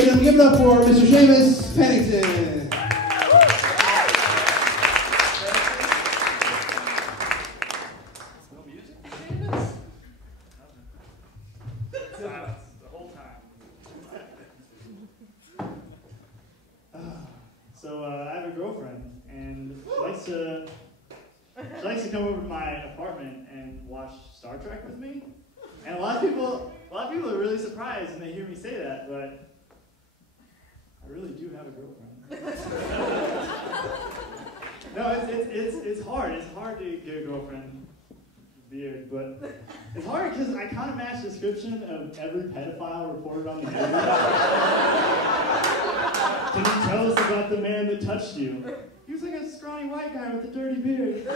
Ladies and gentlemen, give it up for Mr. Seamus Pennington. No music, Seamus? Silence the whole time. So I have a girlfriend, and she likes to come over to my apartment and watch Star Trek with me. And a lot of people are really surprised when they hear me say that, but I really do have a girlfriend. No, it's hard. It's hard to get a girlfriend. Weird, but it's hard because I kind of match the description of every pedophile reported on the news. Can you tell us about the man that touched you? He was like a scrawny white guy with a dirty beard.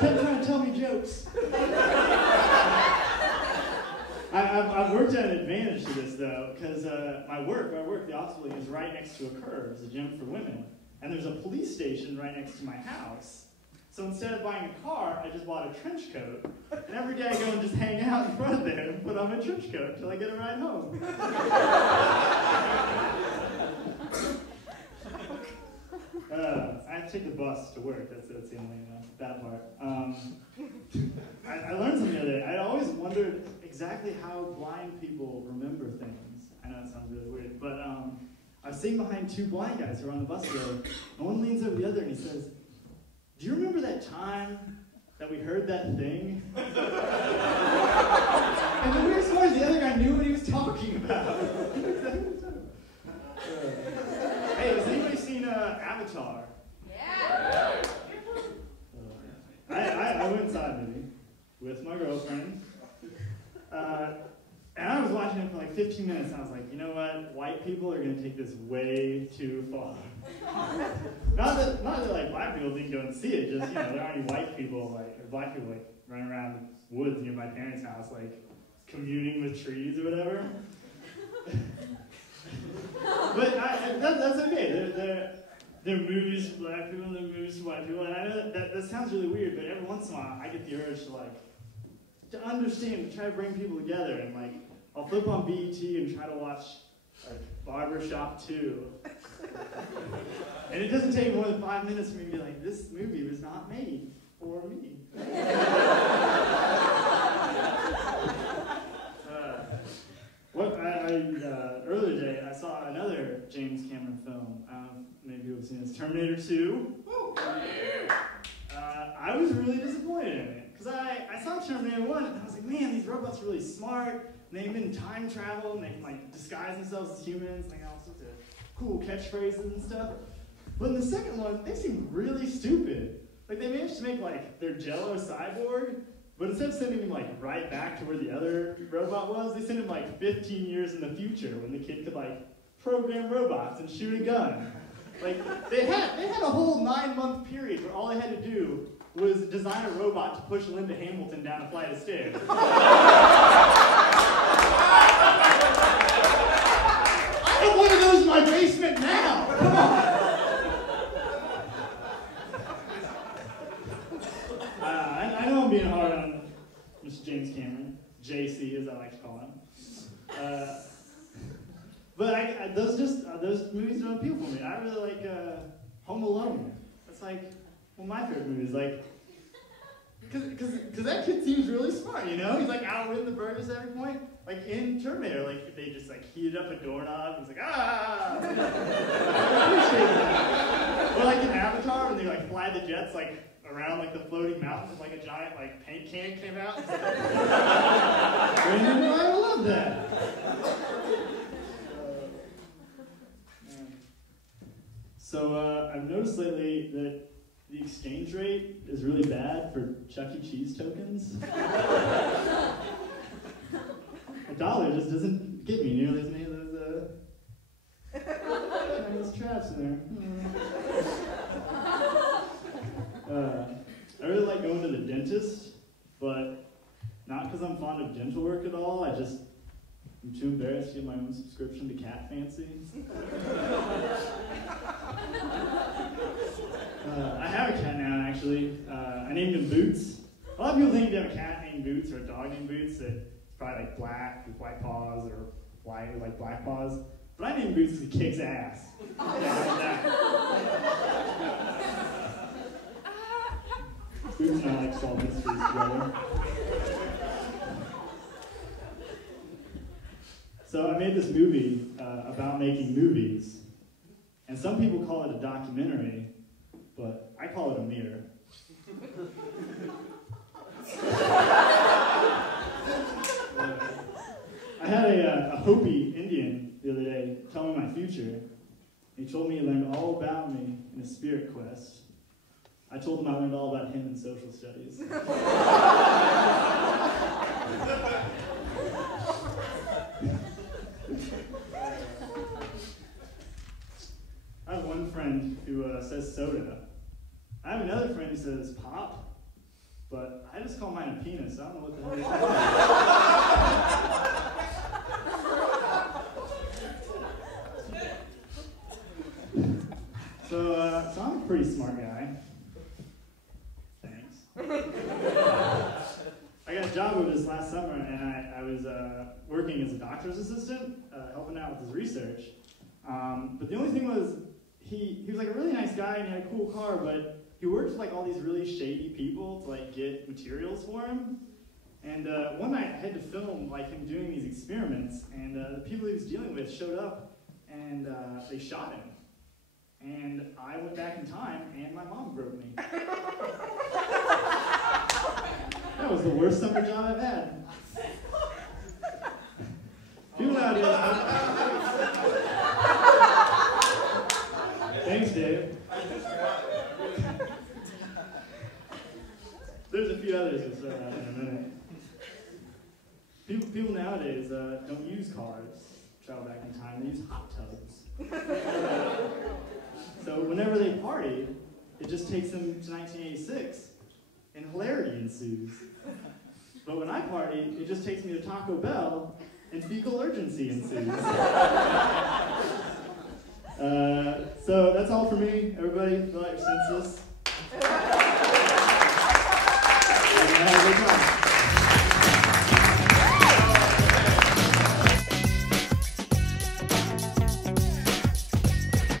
Kept trying to tell me jokes. I've worked at an advantage to this though, because my work, the office building, is right next to a curb. It's a gym for women. And there's a police station right next to my house. So instead of buying a car, I just bought a trench coat. And every day I go and just hang out in front of there and put on my trench coat until I get a ride home. I have to take the bus to work. That's the only bad part. I learned something the other day. I always wondered exactly how blind people remember things. I know it sounds really weird, but I was sitting behind two blind guys who were on the bus together, and one leans over the other and he says, "Do you remember that time that we heard that thing?" And the weirdest part is the other guy knew what he was talking about. Hey, has anybody seen Avatar? Yeah. I went inside movie with my girlfriend. And I was watching it for like 15 minutes, and I was like, you know what? White people are going to take this way too far. Not that like black people didn't go and see it, just, there aren't any white people, or black people, running around the woods near my parents' house, communing with trees or whatever. But that's okay. There are movies for black people, and there are movies for white people, and I know that sounds really weird, but every once in a while, I get the urge to understand, to try to bring people together, and I'll flip on BET and try to watch Barbershop 2. And it doesn't take more than 5 minutes for me to be like, this movie was not made for me. Earlier today, I saw another James Cameron film. Maybe you've seen this, Terminator 2. I was really disappointed in it. Because I saw Terminator 1, and I was like, man, these robots are really smart, and they even time travel, and they can disguise themselves as humans, and they got all sorts of cool catchphrases and stuff. But in the second one, they seemed really stupid. They managed to make their Jello cyborg, but instead of sending him right back to where the other robot was, they sent him 15 years in the future when the kid could program robots and shoot a gun. They had a whole 9-month period where all they had to do was design a robot to push Linda Hamilton down a flight of stairs. I have one of those in my basement now! Come on! I know I'm being hard on Mr. James Cameron, JC as I like to call him. But those movies don't appeal for me. I really like Home Alone. That's one of my favorite movies. Because that kid seems really smart, He's outwitting the burgers at every point. In Terminator, they just heated up a doorknob. He's ah! I appreciate that. Or in Avatar when they fly the jets around the floating mountains, and a giant paint can came out. I love that. So I've noticed lately that the exchange rate is really bad for Chuck E. Cheese tokens. $1 just doesn't get me nearly as many of those Chinese traps in there. I really like going to the dentist, but not because I'm fond of dental work at all. I'm too embarrassed to get my own subscription to Cat Fancy. I have a cat now, actually. I named him Boots. A lot of people think if you have a cat named Boots or a dog named Boots that probably like black with white paws or white with like black paws. But I named Boots because he kicks ass. Boots and I like solve mysteries together. So I made this movie about making movies. And some people call it a documentary, but I call it a mirror. I had a Hopi Indian the other day tell me my future. He told me he learned all about me in a spirit quest. I told him I learned all about him in social studies. I have one friend who says soda. I have another friend who says pop, but I just call mine a penis. I don't know what the hell you're talking about. So I'm a pretty smart guy. Thanks. I got a job with this last summer, and I was working as a doctor's assistant, helping out with his research. But the only thing was, he was like a really nice guy, and he had a cool car, but he worked with like all these really shady people to like get materials for him. And one night I had to film like him doing these experiments, and the people he was dealing with showed up, and they shot him. And I went back in time, and my mom broke me. That was the worst summer job I've had. People nowadays. Thanks, Dave. There's a few others we'll start out in a minute. People nowadays don't use cars to travel back in time. They use hot tubs. So whenever they party, it just takes them to 1986, and hilarity ensues. But when I party, it just takes me to Taco Bell, and fecal urgency ensues. So that's all for me. Everybody, fill out your census.